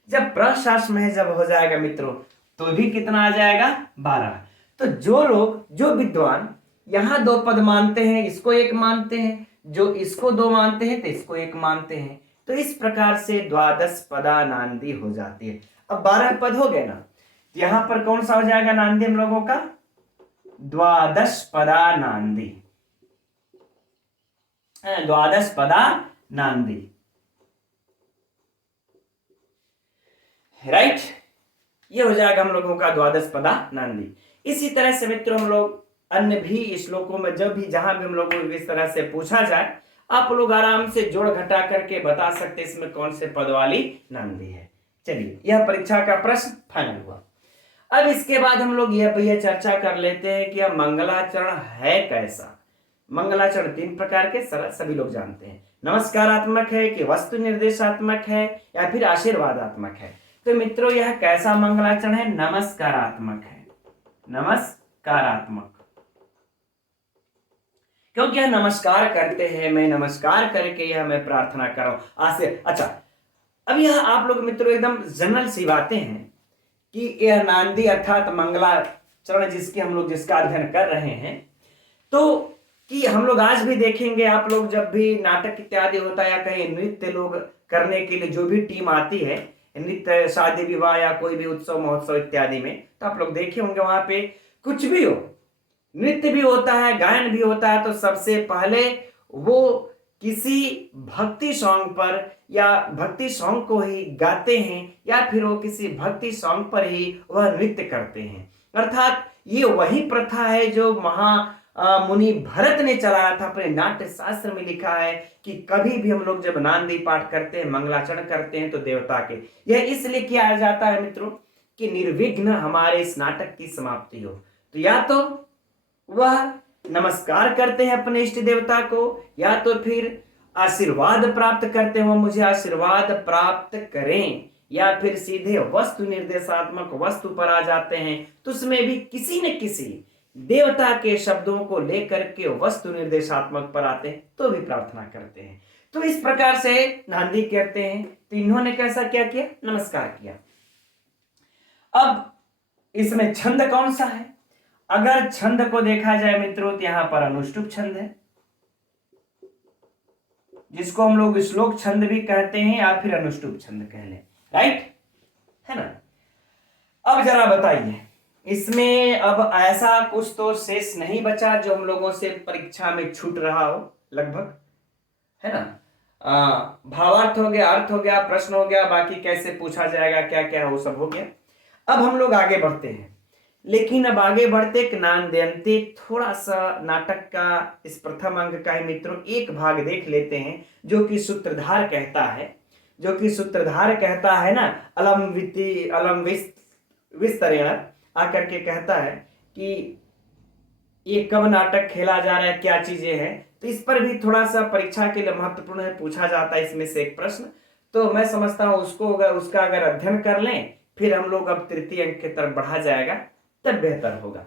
जब प्रशास में जब हो जाएगा मित्रों, तो भी कितना आ जाएगा 12। तो जो लोग, जो विद्वान यहां 2 पद मानते हैं, इसको एक मानते हैं, जो इसको 2 मानते हैं तो इसको 1 मानते हैं। तो इस प्रकार से द्वादश पदा नांदी हो जाती है। अब 12 पद हो गए ना, तो यहां पर कौन सा हो जाएगा नांदी हम लोगों का? द्वादश पदा नांदी, द्वादश पदा नांदी, राइट। ये हो जाएगा हम लोगों का द्वादश पदा नांदी। इसी तरह से मित्रों हम लोग अन्य भी श्लोकों में जब भी जहां भी हम लोगों को इस तरह से पूछा जाए, आप लोग आराम से जोड़ घटा करके बता सकते हैं इसमें कौन से पद वाली नांदी है। चलिए, यह परीक्षा का प्रश्न फाइनल हुआ। अब इसके बाद हम लोग यह चर्चा कर लेते हैं कि यह मंगलाचरण है कैसा। मंगलाचरण 3 प्रकार के सरल सभी लोग जानते हैं। नमस्कारात्मक है कि वस्तु निर्देशात्मक है या फिर आशीर्वादात्मक है। तो मित्रों यह कैसा मंगलाचरण है? नमस्कारात्मक है, नमस्कारात्मक, क्योंकि यह नमस्कार करते हैं, मैं नमस्कार करके यह मैं प्रार्थना कर रहा हूं। अच्छा, अब यह आप लोग मित्रों एकदम जनरल सी बातें हैं कि यह नांदी अर्थात मंगलाचरण जिसकी हम लोग जिसका अध्ययन कर रहे हैं, तो कि हम लोग आज भी देखेंगे, आप लोग जब भी नाटक इत्यादि होता है या कहीं नृत्य लोग करने के लिए जो भी टीम आती है, नृत्य शादी विवाह या कोई भी उत्सव महोत्सव इत्यादि में, तो आप लोग देखे होंगे वहां पे कुछ भी हो, नृत्य भी होता है, गायन भी होता है, तो सबसे पहले वो किसी भक्ति सॉन्ग पर या भक्ति सॉन्ग को ही गाते हैं या फिर वो किसी भक्ति सॉन्ग पर ही वह नृत्य करते हैं। अर्थात ये वही प्रथा है जो मुनि भरत ने चलाया था। अपने नाट्य शास्त्र में लिखा है कि कभी भी हम लोग जब नांदी पाठ करते हैं, मंगलाचरण करते हैं, तो देवता के यह इसलिए किया जाता है मित्रों कि निर्विघ्न हमारे इस नाटक की समाप्ति हो। तो या तो वह नमस्कार करते हैं अपने इष्ट देवता को, या तो फिर आशीर्वाद प्राप्त करते हैं, वह मुझे आशीर्वाद प्राप्त करें, या फिर सीधे वस्तु निर्देशात्मक वस्तु पर आ जाते हैं, तो उसमें भी किसी न किसी देवता के शब्दों को लेकर के वस्तु निर्देशात्मक पर आते हैं, तो भी प्रार्थना करते हैं। तो इस प्रकार से नांदी कहते हैं। तो इन्होंने कैसा क्या किया? नमस्कार किया। अब इसमें छंद कौन सा है? अगर छंद को देखा जाए मित्रों, तो यहां पर अनुष्टुप छंद है, जिसको हम लोग श्लोक छंद भी कहते हैं या फिर अनुष्टुप छंद कह लें, राइट है ना। अब जरा बताइए, इसमें अब ऐसा कुछ तो शेष नहीं बचा जो हम लोगों से परीक्षा में छूट रहा हो, लगभग, है ना। भावार्थ हो गया, अर्थ हो गया, प्रश्न हो गया, बाकी कैसे पूछा जाएगा, क्या क्या है, वो सब हो गया। अब हम लोग आगे बढ़ते हैं, लेकिन अब आगे बढ़ते नांदयन्ते थोड़ा सा नाटक का इस प्रथम अंग का ही मित्रों एक भाग देख लेते हैं, जो कि सूत्रधार कहता है, ना, अलम विस्तरेण आकर के कहता है कि ये कब नाटक खेला जा रहा है, क्या चीजें हैं। तो इस पर भी थोड़ा सा परीक्षा के लिए महत्वपूर्ण है, पूछा जाता है इसमें से एक प्रश्न। तो मैं समझता हूं उसका अगर अध्ययन कर लें, फिर हम लोग अब तृतीय अंक की तरफ बढ़ा जाएगा, तब बेहतर होगा।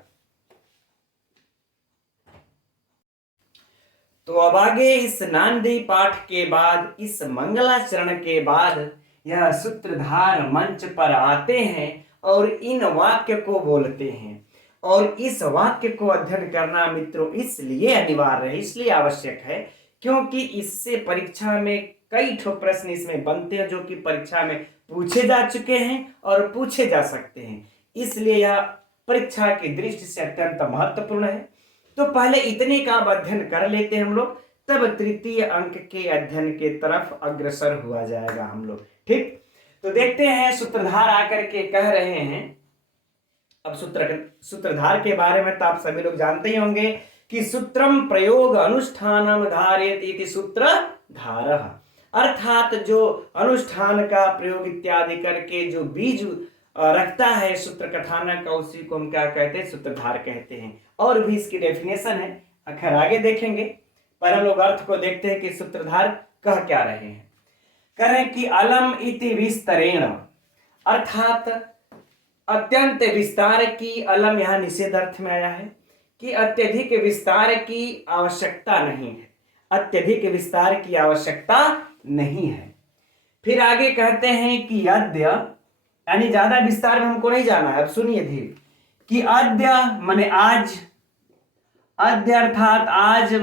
तो अब आगे इस नांदी पाठ के बाद, इस मंगलाचरण के बाद यह सूत्रधार मंच पर आते हैं और इन वाक्य को बोलते हैं। और इस वाक्य को अध्ययन करना मित्रों इसलिए अनिवार्य है, इसलिए आवश्यक है, क्योंकि इससे परीक्षा में कई ठो प्रश्न इसमें बनते हैं जो कि परीक्षा में पूछे जा चुके हैं और पूछे जा सकते हैं। इसलिए यह परीक्षा की दृष्टि से अत्यंत महत्वपूर्ण है। तो पहले इतने का अध्ययन कर लेते हैं हम लोग, तब तृतीय अंक के अध्ययन के तरफ अग्रसर हुआ जाएगा हम लोग, ठीक। तो देखते हैं, सूत्रधार आकर के कह रहे हैं। अब सूत्रधार के बारे में तो आप सभी लोग जानते ही होंगे कि सूत्रम प्रयोग अनुष्ठानम धारयेत इति सूत्रधारः, अर्थात जो अनुष्ठान का प्रयोग इत्यादि करके जो बीज रखता है सूत्र कथानक का, उसी को हम क्या कहते हैं? सूत्रधार कहते हैं। और भी इसकी डेफिनेशन है, अखर आगे देखेंगे। पर हम लोग अर्थ को देखते हैं कि सूत्रधार कह क्या रहे हैं। कह रहे हैं कि अलम इति विस्तरेण, अर्थात अत्यंत विस्तार की, अलम यहां निषेध अर्थ में आया है कि अत्यधिक विस्तार की आवश्यकता नहीं है, अत्यधिक विस्तार की आवश्यकता नहीं है। फिर आगे कहते हैं कि अद्य, यानी ज्यादा विस्तार में हमको नहीं जाना है, अब सुनिए धीरे, कि अद्य माने आज, अद्य अर्थात आज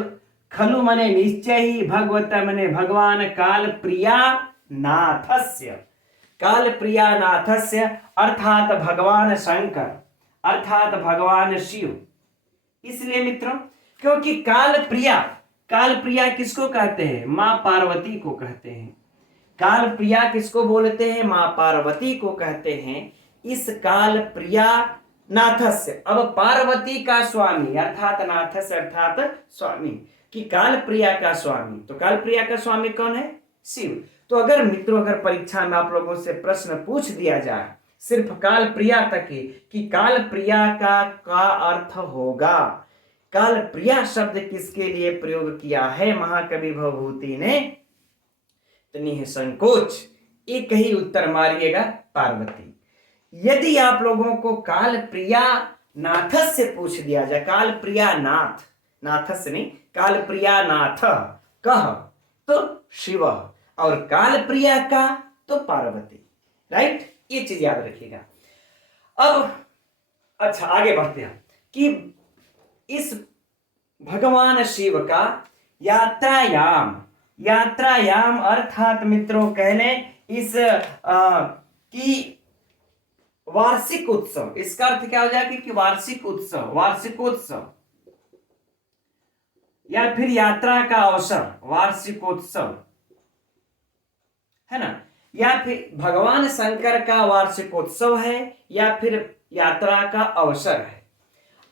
खलु मने निश्चय ही भगवत मने भगवान काल प्रिया नाथस्य, काल प्रिया नाथस्य अर्थात भगवान शंकर, अर्थात भगवान शिव। इसलिए मित्रों, क्योंकि काल प्रिया, काल प्रिया किसको कहते हैं? मां पार्वती को कहते हैं। काल प्रिया किसको बोलते हैं? मां पार्वती को कहते हैं। इस काल प्रिया नाथस्य, अब पार्वती का स्वामी अर्थात नाथस्य अर्थात स्वामी, कि काल प्रिया का स्वामी, तो काल प्रिया का स्वामी कौन है? शिव। तो अगर मित्रों, अगर परीक्षा में आप लोगों से प्रश्न पूछ दिया जाए सिर्फ काल प्रिया तक ही, कि काल प्रिया का अर्थ होगा, काल प्रिया शब्द किसके लिए प्रयोग किया है महाकवि भवभूति ने, तो निसंकोच एक ही उत्तर मारिएगा, पार्वती। यदि आप लोगों को काल प्रिया नाथस से पूछ दिया जाए, काल प्रिया नाथ, नाथस नहीं, काल प्रिया नाथ कह, तो शिव, और काल प्रिया का तो पार्वती। राइट, ये चीज याद रखिएगा। अब अच्छा आगे बढ़ते हैं कि इस भगवान शिव का यात्रायाम, यात्रायाम अर्थात मित्रों कह लें इस की वार्षिक उत्सव, इसका अर्थ क्या हो जाएगा कि वार्षिक उत्सव, वार्षिकोत्सव या फिर यात्रा का अवसर, वार्षिकोत्सव है ना, या फिर भगवान शंकर का वार्षिकोत्सव है या फिर यात्रा का अवसर है।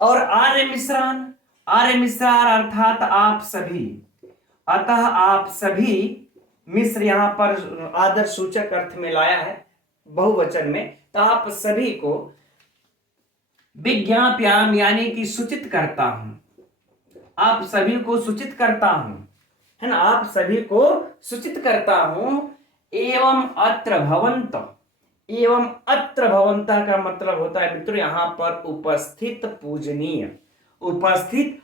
और आर्य मिश्रान, आर्य मिश्रार अर्थात आप सभी, अतः आप सभी, मिश्र यहां पर आदर सूचक अर्थ में लाया है बहुवचन में, तो आप सभी को विज्ञाप्याम यानी कि सूचित करता हूं, आप सभी को सूचित करता हूं, है ना, आप सभी को सूचित करता हूं। एवं अत्र भवंत, एवं अत्र भवंता का मतलब होता है मित्रों यहां पर उपस्थित पूजनीय, उपस्थित,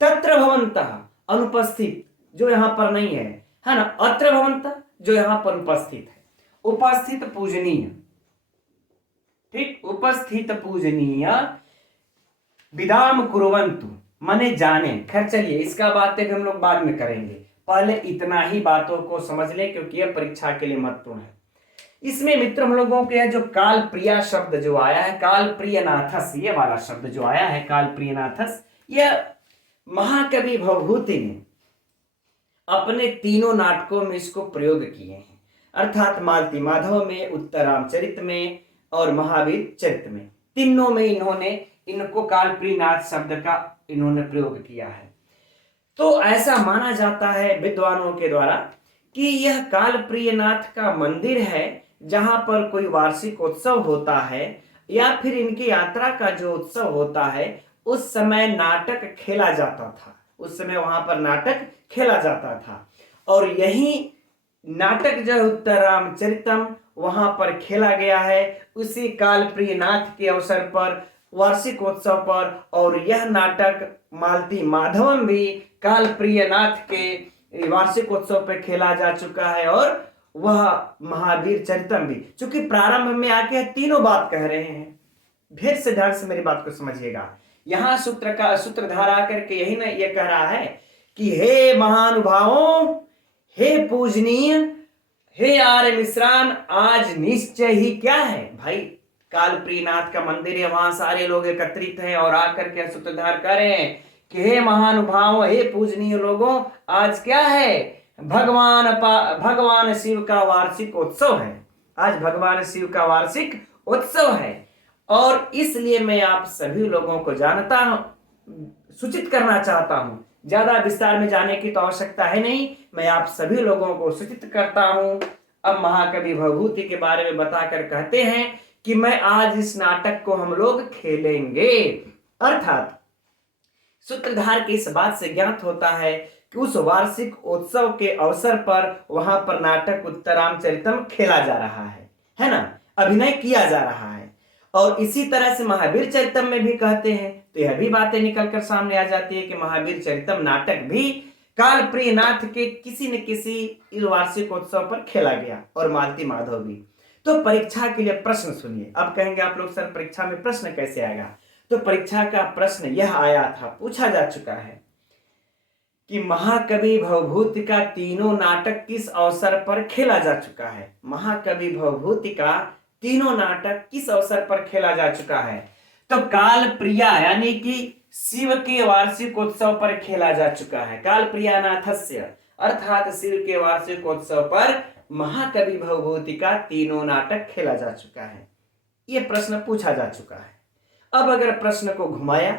तत्र भवंता अनुपस्थित जो यहां पर नहीं है ना, अत्र भवंता जो यहां पर उपस्थित है, उपस्थित पूजनीय, ठीक, उपस्थित पूजनीय, विदाम कुर्वन्तु माने जाने। खैर चलिए इसका बातें हम लोग बाद में करेंगे, पहले इतना ही बातों को समझ लें क्योंकि यह परीक्षा के लिए महत्वपूर्ण है। इसमें मित्र हम लोगों के जो काल प्रिया शब्द जो आया है, काल प्रियनाथस, ये वाला शब्द जो आया है काल प्रियनाथस, यह महाकवि भवभूति ने अपने तीनों नाटकों में इसको प्रयोग किए हैं, अर्थात मालती माधव में, उत्तरामचरित में और महावीर चरित में, तीनों में इन्होंने इनको कालप्रियनाथ शब्द का इन्होंने प्रयोग किया है। तो ऐसा माना जाता है विद्वानों के द्वारा कि यह कालप्रियनाथ का मंदिर है जहां पर कोई वार्षिक उत्सव होता है या फिर इनकी यात्रा का जो उत्सव होता है उस समय नाटक खेला जाता था, उस समय वहां पर नाटक खेला जाता था। और यही नाटक जो उत्तरामचरितम वहां पर खेला गया है उसी कालप्रियनाथ के अवसर पर, वार्षिक उत्सव पर, और यह नाटक मालती माधवम भी कालप्रियनाथ के वार्षिक उत्सव पर खेला जा चुका है, और वह महावीर चरितम भी। चूंकि प्रारंभ में आके तीनों बात कह रहे हैं, फिर से ध्यान से मेरी बात को समझिएगा। यहां सूत्रधार आकर के यही ना ये कह रहा है कि हे महानुभावों, हे पूजनीय, हे आर्य मिश्रान, आज निश्चय ही क्या है भाई, कालप्रियनाथ का मंदिर है, वहां सारे लोग एकत्रित हैं और आकर के सूत्रधार कह रहे हैं कि हे महानुभाव, हे पूजनीय लोगों, आज क्या है, भगवान शिव का वार्षिक उत्सव है, आज भगवान शिव का वार्षिक उत्सव है। और इसलिए मैं आप सभी लोगों को जानता हूं, सूचित करना चाहता हूं, ज्यादा विस्तार में जाने की तो आवश्यकता है नहीं, मैं आप सभी लोगों को सूचित करता हूं। अब महाकवि भवभूति के बारे में बताकर कहते हैं कि मैं आज इस नाटक को हम लोग खेलेंगे, अर्थात सूत्रधार की इस बात से ज्ञात होता है कि उस वार्षिक उत्सव के अवसर पर वहां पर नाटक उत्तरामचरितम खेला जा रहा है ना, अभिनय किया जा रहा है। और इसी तरह से महावीर चरितम में भी कहते हैं, तो यह भी बातें निकलकर सामने आ जाती है कि महावीर चरितम नाटक भी कालप्रियनाथ के किसी न किसी वार्षिक उत्सव पर खेला गया, और मालती माधव भी। तो परीक्षा के लिए प्रश्न सुनिए। अब कहेंगे आप लोग सर परीक्षा में प्रश्न कैसे आएगा, तो परीक्षा का प्रश्न यह आया था, पूछा जा चुका है कि महाकवि भवभूति का तीनों नाटक किस अवसर पर खेला जा चुका है। महाकवि भवभूति का तीनों नाटक किस अवसर पर खेला जा चुका है। तो काल प्रिया यानी कि शिव के वार्षिकोत्सव पर खेला जा चुका है। काल प्रियानाथस्य अर्थात शिव के वार्षिकोत्सव पर महाकवि भवभूति का तीनों नाटक खेला जा चुका है। यह प्रश्न पूछा जा चुका है। अब अगर प्रश्न को घुमाया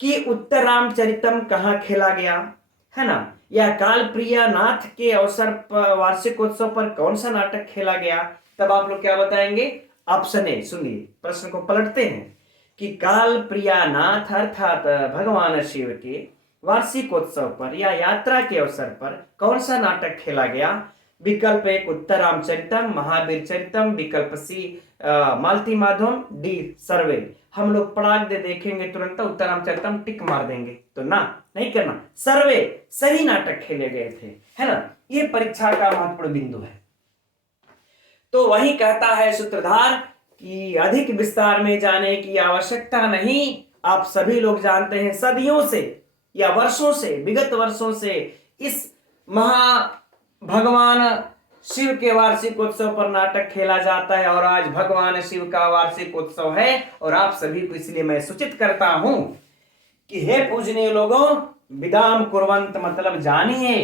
कि उत्तर रामचरितम कहाँ खेला गया है ना, या काल प्रियानाथ के अवसर पर वार्षिकोत्सव पर कौन सा नाटक खेला गया, तब आप लोग क्या बताएंगे। ऑप्शन ए सुनिए, प्रश्न को पलटते हैं कि काल प्रियानाथ अर्थात भगवान शिव के वार्षिकोत्सव पर या यात्रा के अवसर पर कौन सा नाटक खेला गया। विकल्प एक उत्तर रामचरितम, महावीर चरितम, विकल्प सी मालती माधवम, डी सर्वे। हम लोग पढ़ा दे देखेंगे तुरंत उत्तर रामचरितम टिक मार देंगे, तो ना नहीं करना, सर्वे सही नाटक खेले गए थे, है ना। ये परीक्षा का महत्वपूर्ण बिंदु है। तो वही कहता है सूत्रधार कि अधिक विस्तार में जाने की आवश्यकता नहीं। आप सभी लोग जानते हैं सदियों से या वर्षों से, विगत वर्षों से इस भगवान शिव के वार्षिक उत्सव पर नाटक खेला जाता है और आज भगवान शिव का वार्षिक उत्सव है। और आप सभी को इसलिए मैं सूचित करता हूं कि हे पूजनीय लोगों, विदाम कुर्वंत मतलब जानिए।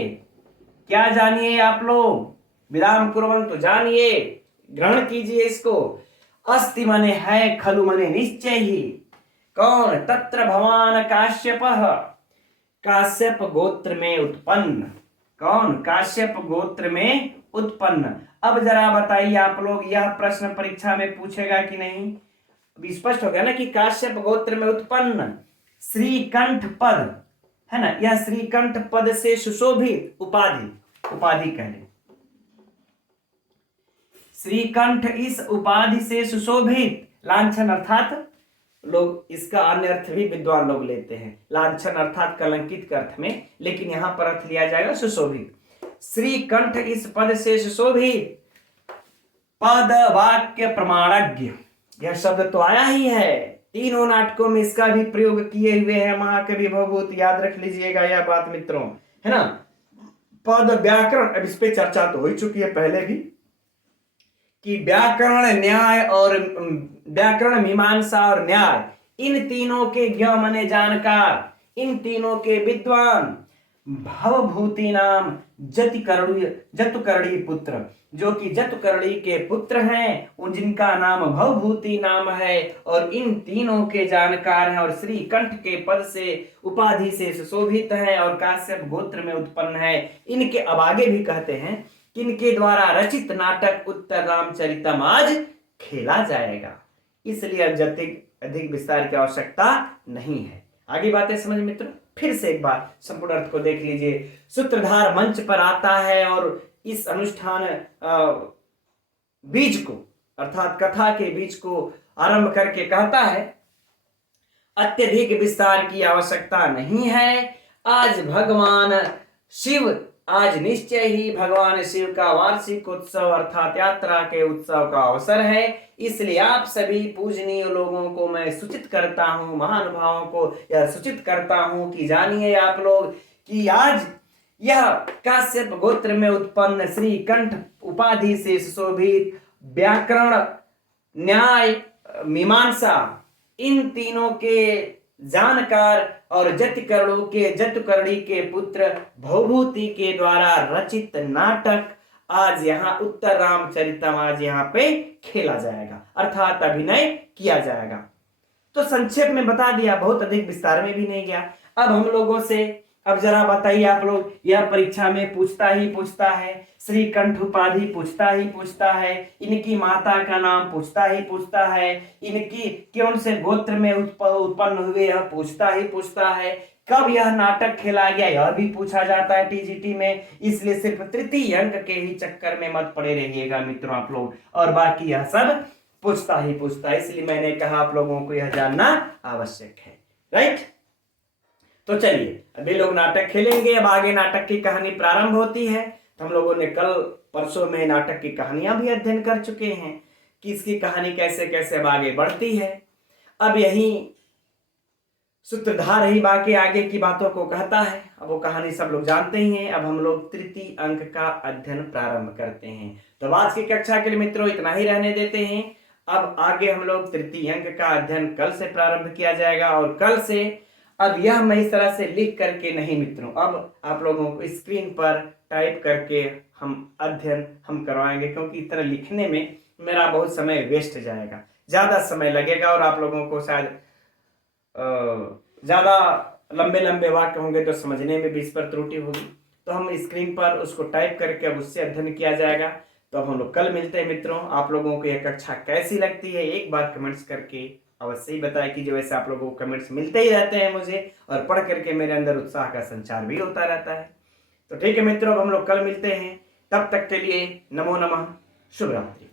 क्या जानिए आप लोग, विदाम कुर्वंत जानिए, ग्रहण कीजिए इसको। अस्ति मने है, खलु मने निश्चय ही। कौन, तत्र भवान काश्यपः, काश्यप गोत्र में उत्पन्न। कौन, काश्यप गोत्र में उत्पन्न। अब जरा बताइए आप लोग, यह प्रश्न परीक्षा में पूछेगा कि नहीं। अब स्पष्ट हो गया ना कि काश्यप गोत्र में उत्पन्न श्रीकंठ पद है ना, यह श्रीकंठ पद से सुशोभित उपाधि कह लें। श्रीकंठ इस उपाधि से सुशोभित, लांछन अर्थात लोग इसका अन्य अर्थ भी विद्वान लोग लेते हैं, लांछन अर्थात कलंकित के अर्थ में, लेकिन यहां पर अर्थ लिया जाएगा सुशोभित। श्रीकंठ इस पद से सुशोभित, पद वाक्य प्रमाणज्ञ, यह शब्द तो आया ही है, तीनों नाटकों में इसका भी प्रयोग किए हुए हैं महाकवि भवभूति। याद रख लीजिएगा यह बात मित्रों, है ना। पद व्याकरण, अब इस पे चर्चा तो हो ही चुकी है पहले भी कि व्याकरण न्याय और व्याकरण मीमांसा और न्याय, इन तीनों के ज्ञ माने जानकार, इन तीनों के विद्वान भवभूति नाम जतुकर्णी पुत्र, जो कि जतुकर्णी के पुत्र हैं, उन जिनका नाम भवभूति नाम है और इन तीनों के जानकार हैं और श्रीकंठ के पद से उपाधि से सुशोभित है और काश्यप गोत्र में उत्पन्न है। इनके अब आगे भी कहते हैं कि इनके द्वारा रचित नाटक उत्तर रामचरितम आज खेला जाएगा। इसलिए अब अधिक विस्तार की आवश्यकता नहीं है। आगे बातें समझ मित्रों, फिर से एक बार संपूर्ण अर्थ को देख लीजिए। सूत्रधार मंच पर आता है और इस अनुष्ठान बीज को अर्थात कथा के बीज को आरंभ करके कहता है अत्यधिक विस्तार की आवश्यकता नहीं है। आज भगवान शिव, आज निश्चय ही भगवान शिव का वार्षिक उत्सव अर्थात यात्रा के उत्सव का अवसर है। इसलिए आप सभी पूजनीय लोगों को मैं सूचित करता हूं, महानुभावों को यह सूचित करता हूं कि जानिए आप लोग कि आज यह काश्यप गोत्र में उत्पन्न श्रीकंठ उपाधि से सुशोभित व्याकरण न्याय मीमांसा इन तीनों के जानकार और जतुकर्णी के पुत्र भवभूति के द्वारा रचित नाटक आज यहाँ उत्तर रामचरितम आज यहाँ पे खेला जाएगा अर्थात अभिनय किया जाएगा। तो संक्षेप में बता दिया, बहुत अधिक विस्तार में भी नहीं गया। अब हम लोगों से अब जरा बताइए आप लोग, यह परीक्षा में पूछता है, श्रीकंठ उपाधि पूछता है, इनकी माता का नाम पूछता है, इनकी कौन से गोत्र में उत्पन्न हुए यह पूछता है, कब यह नाटक खेला गया यह भी पूछा जाता है टीजीटी में। इसलिए सिर्फ तृतीय अंक के ही चक्कर में मत पड़े रहिएगा मित्रों आप लोग, और बाकी यह सब पूछता है। इसलिए मैंने कहा आप लोगों को यह जानना आवश्यक है, राइट। तो चलिए अभी लोग नाटक खेलेंगे। अब आगे नाटक की कहानी प्रारंभ होती है। तो हम लोगों ने कल परसों में नाटक की कहानियां भी अध्ययन कर चुके हैं कि इसकी कहानी कैसे कैसे अब आगे बढ़ती है। अब यही सूत्रधार ही बाकी आगे की बातों को कहता है। अब वो कहानी सब लोग जानते ही हैं। अब हम लोग तृतीय अंक का अध्ययन प्रारंभ करते हैं। तो आज की कक्षा के लिए मित्रों इतना ही रहने देते हैं। अब आगे हम लोग तृतीय अंक का अध्ययन कल से प्रारंभ किया जाएगा। और कल से अब यह मैं इस तरह से लिख करके नहीं मित्रों, अब आप लोगों को स्क्रीन पर टाइप करके हम अध्ययन हम करवाएंगे, क्योंकि इस तरह लिखने में मेरा बहुत समय वेस्ट जाएगा, ज़्यादा समय लगेगा और आप लोगों को शायद ज़्यादा लंबे लंबे वाक्य होंगे तो समझने में भी इस पर त्रुटि होगी। तो हम स्क्रीन पर उसको टाइप करके अब उससे अध्ययन किया जाएगा। तो अब हम लोग कल मिलते हैं मित्रों। आप लोगों को यह कक्षा कैसी लगती है एक बार कमेंट्स करके अवश्य ही बताएं कि जो वैसे आप लोगों को कमेंट्स मिलते ही रहते हैं मुझे, और पढ़ करके मेरे अंदर उत्साह का संचार भी होता रहता है। तो ठीक है मित्रों, अब हम लोग कल मिलते हैं। तब तक के लिए नमो नमः, शुभ रात्रि।